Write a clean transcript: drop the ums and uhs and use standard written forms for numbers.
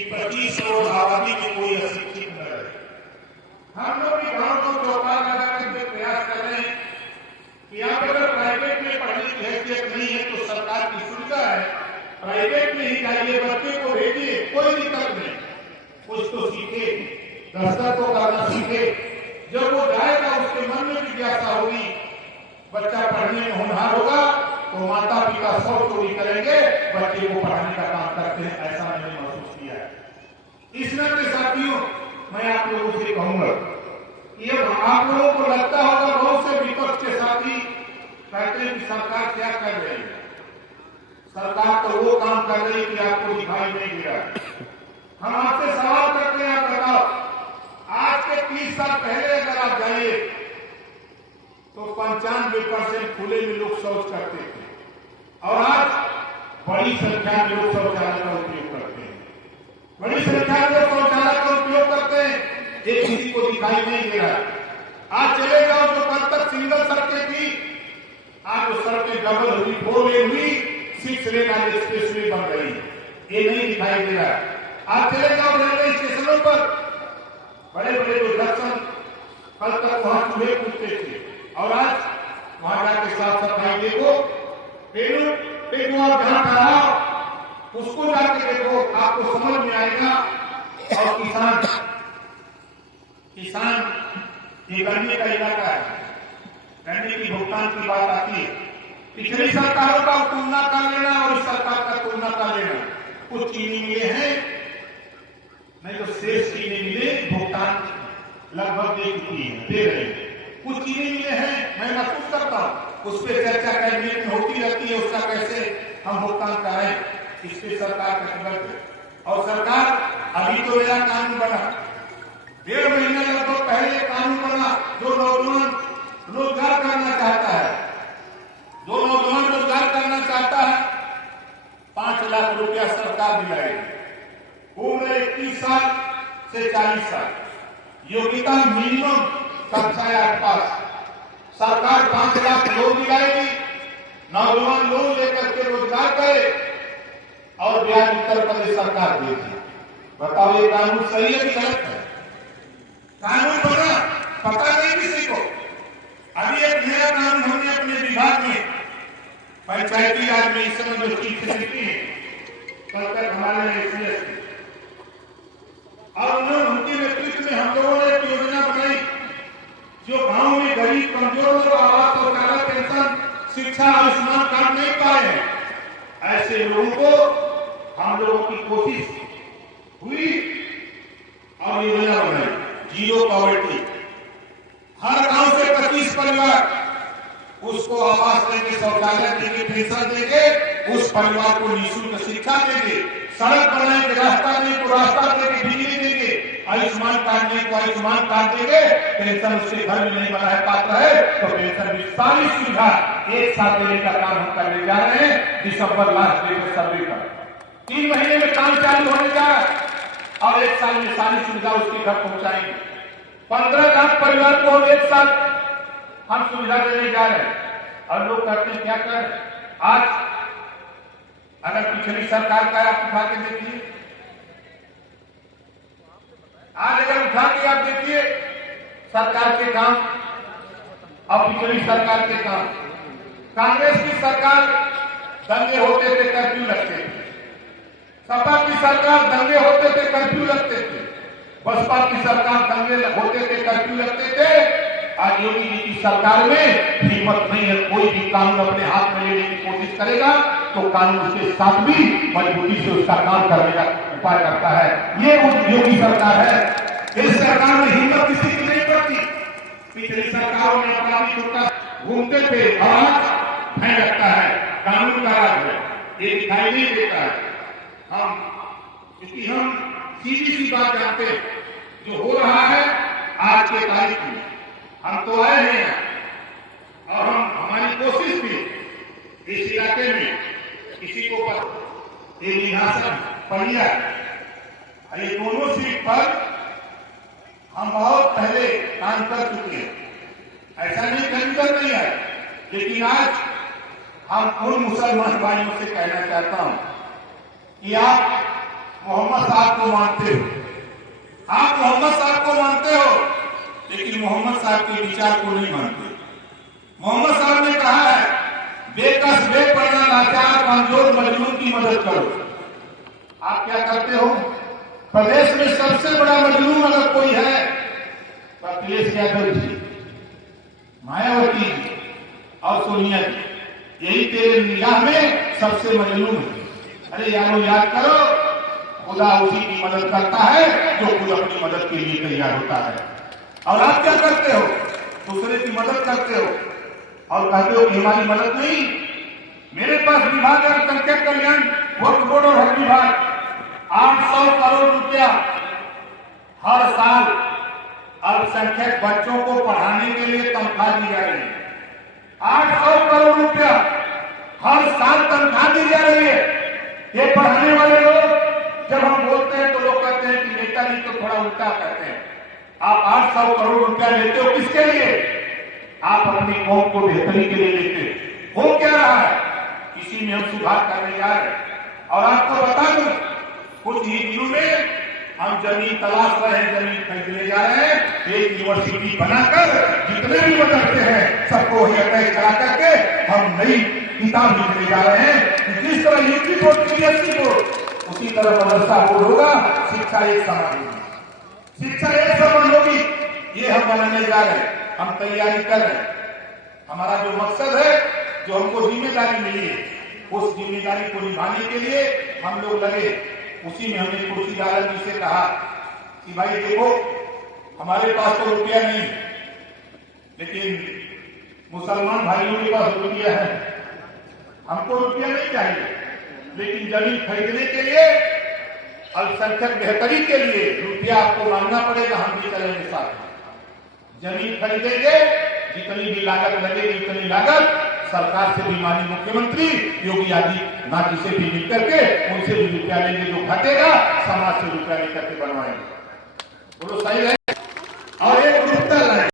कि 25 करोड़ आबादी की कोई अशिक्षित न रहे। हम लोग भी गांव को चौपाल लगाने के प्रयास कर रहे हैं कि आप अगर प्राइवेट में पढ़ने की हैसियत नहीं है तो सरकार की सुविधा है, प्राइवेट में ही जाइए, बच्चे को भेजिए, कोई दिक्कत नहीं, कुछ तो सीखे, दस्तर को करना सीखे। जब वो जाएगा उसके मन में जिज्ञासा होगी, बच्चा पढ़ने में होनहार होगा तो माता पिता सब चोरी करेंगे, बच्चे को पढ़ाने का काम करते हैं, ऐसा मैंने महसूस किया है। इस नाते साथियों मैं आप लोगों से कहूंगा कि अब आप लोगों को लगता होगा बहुत से विपक्ष के साथी कहते हैं कि सरकार क्या कर रही है, सरकार तो वो काम कर रही है कि आपको दिखाई नहीं दे रहा है। हम आपसे सवाल करते हैं, आप बताओ, आज के 30 साल पहले अगर आप जाइए तो 95% खुले में लोग शौच करते थे और आज बड़ी संख्या में लोग शौचालय का उपयोग करते हैं, बड़ी संख्या में लोग शौचालय का उपयोग करते हैं, ये किसी को दिखाई नहीं दे रहा। आज चले जाओ जो कल तक सिंगल सड़कें थी, आज वो सड़कें डबल हुई, 4 लेन हुई, 6 लेन आज एक्सप्रेस वे बन रही, ये नहीं दिखाई दे रहा। आज चले जाओ रेलवे स्टेशनों पर, बड़े बड़े जो जंक्शन कल तक वहां चूहे कूदते थे और आज वहां जाके साफ सफाई देखो, पेड़ों आप जहां कराओ उसको जाके देखो, आपको समझ में आएगा। और किसान ये गन्ने का इलाका है, गन्ने की भुगतान की बात आती है, पिछली सरकारों का तुलना कर लेना और इस सरकार का तुलना कर लेना, कुछ चीनी मिले हैं, नहीं तो शेष चीनी मिले भुगतान लगभग दे रहे हैं, कुछ चीनी मिले हैं, मैं महसूस करता हूं उस पर चर्चा कैबिनेट में होती रहती है, उसका कैसे हम भुगतान करें, इस पर सरकार प्रतिबद्ध है। और सरकार अभी तो नया कानून बना, 1.5 महीने लगभग पहले कानून बना, जो नौजवान रोजगार करना चाहता है, जो नौजवान रोजगार करना चाहता है 5 लाख रुपया सरकार दिलाएगी, उम्र 21 साल से 40 साल, योग्यता मिनिमम कक्षा 8 पास, सरकार 5 लाख लोन दिलाएगी, नौजवान लोन लेकर के रोजगार करे और ब्याज उत्तर प्रदेश सरकार देगी। बताओ ये कानून सही है कि गलत है? कानून बना पता नहीं किसी को। अभी एक नया कानून हमने अपने विभाग में पंचायती राज में इस समय जो चीफ सेक्रेटरी है, कल तक हमारे एसीएस और उनके नेतृत्व में हम लोगों ने एक योजना बनाई, जो गांव में गरीब कमजोर लोग आवास शौचालय पेंशन शिक्षा आयुष्मान कार्ड नहीं पाए हैं, ऐसे लोगों को हम लोगों की कोशिश हुई और योजना बनाई, जीरो पॉवर्टी, हर गांव से 25 परिवार उसको आवास देंगे, शौचालय देंगे, पेंशन देंगे, उस परिवार को निःशुल्क शिक्षा देंगे, सड़क बनाएंगे, रास्ता नहीं तो रास्ता देंगे, बिजली देंगे, आयुष्मान कार्ड नहीं तो आयुष्मान कार्ड देंगे, पेंशन उसके घर में नहीं बना है, पात्र है तो पेंशन भी सारी सुविधा एक साथ देने का काम हम करने जा रहे हैं। दिसंबर लास्ट डेट में सर्वे कर 3 महीने में काम चालू होने जा रहा है और 1 साल में सारी सुविधा उसके घर पहुंचाएंगे। 15 लाख परिवार को हम एक साथ हम सुविधा देने जा रहे हैं। और लोग कहते हैं क्या कर, आज अगर पिछली सरकार का आप उठा के देखिए, आज अगर उठा के आप देखिए सरकार के काम और पिछली सरकार के काम, कांग्रेस की सरकार दंगे होते थे कर्फ्यू लगते थे, सपा की सरकार दंगे होते थे कर्फ्यू लगते थे, बसपा की सरकार दंगे होते थे कर्फ्यू लगते थे। आज योगी जी की सरकार में हिम्मत नहीं है, कोई भी कानून अपने हाथ में लेने की कोशिश करेगा तो कानून उसके साथ भी मजबूती से उसका काम करने का उपाय करता है। ये योगी सरकार है। इस सरकार में हिम्मत किसी की नहीं पड़ती। पिछली सरकारों में अपराधी छुट्टा घूमते थे, आज भय लगता है, कानून का राज है, ये दिखाई नहीं देता है। क्योंकि हम सीधी सी बात जानते हैं, जो हो रहा है आज के तारीख में, हम तो आए हैं और हमारी कोशिश भी इस इलाके में किसी को ये निहासन पहिया, ये दोनों सीट पर हम बहुत पहले काम कर चुके हैं, ऐसा नहीं कर नहीं है। लेकिन आज हम उन मुसलमान भाइयों से कहना चाहता हूं कि आप मोहम्मद साहब को मानते हो, आप मोहम्मद साहब को मानते हो, लेकिन मोहम्मद साहब के विचार को नहीं मानते। मोहम्मद साहब ने कहा है, बेकस बेपना लाचार कमजोर मजलूम की मदद करो। आप क्या करते हो? प्रदेश में सबसे बड़ा मजलूम अगर कोई है तो अखिलेश यादव जी, मायावती जी और सोनिया जी, यही तेरे निगाह में सबसे मजलूम है। अरे यारो याद करो, खुदा उसी की मदद करता है जो खुद अपनी मदद के लिए तैयार होता है। और आप क्या करते हो? दूसरे की मदद करते हो और कहते हो कि हमारी मदद नहीं। मेरे पास विभाग है अल्पसंख्यक कल्याण, वक्फ बोर्ड और हज विभाग, 800 करोड़ रुपया हर साल अल्पसंख्यक बच्चों को पढ़ाने के लिए तनख्वाह दी जा रही है। 800 करोड़ रुपया हर साल तनख्वाह दी जा रही है। ये पढ़ाने वाले लोग जब हम बोलते हैं तो लोग कहते हैं कि नेताजी तो थोड़ा उल्टा कहते हैं। आप 800 करोड़ रुपया लेते हो किसके लिए? आप अपनी कौम को बेहतरी के लिए लेते हो। हो क्या रहा है? इसी में हम सुधार करने जा रहे हैं। और आपको बता दूं, कुछ ही दिनों में हम जमीन तलाश रहे हैं, जमीन खरीदने जा रहे हैं। एक यूनिवर्सिटी बनाकर जितने भी मदरसे हैं सबको वही अटैच करा करके हम नई किताब लिखने जा रहे हैं। जिस तरह यूपी बोर्ड, सीबीएसई बोर्ड, उसी तरह मदरसा बोर्ड होगा। शिक्षा एक समान होगी, शिक्षा एक समान होगी। ये हम बनाने जा रहे हैं, हम तैयारी कर रहे हैं। हमारा जो मकसद है, जो हमको जिम्मेदारी मिली है, उस जिम्मेदारी को निभाने के लिए हम लोग लगे। उसी में हमने कुर्सी आलम जी से कहा कि भाई देखो, हमारे पास तो रुपया नहीं, लेकिन मुसलमान भाइयों के पास रुपया है। हमको रुपया नहीं चाहिए, लेकिन जमीन खरीदने के लिए, अल्पसंख्यक बेहतरी के लिए रुपया आपको मांगना पड़ेगा। हम भी चलेंगे साथ। जमीन खरीदेंगे, जितनी भी लागत लगेगी उतनी लागत सरकार से भी, माननीय मुख्यमंत्री योगी आदित्यनाथ जी से भी मिल करके उनसे भी रुपया लेंगे। जो घटेगा समाज से रुपया लेकर के बनवाएंगे। बोलो सही है?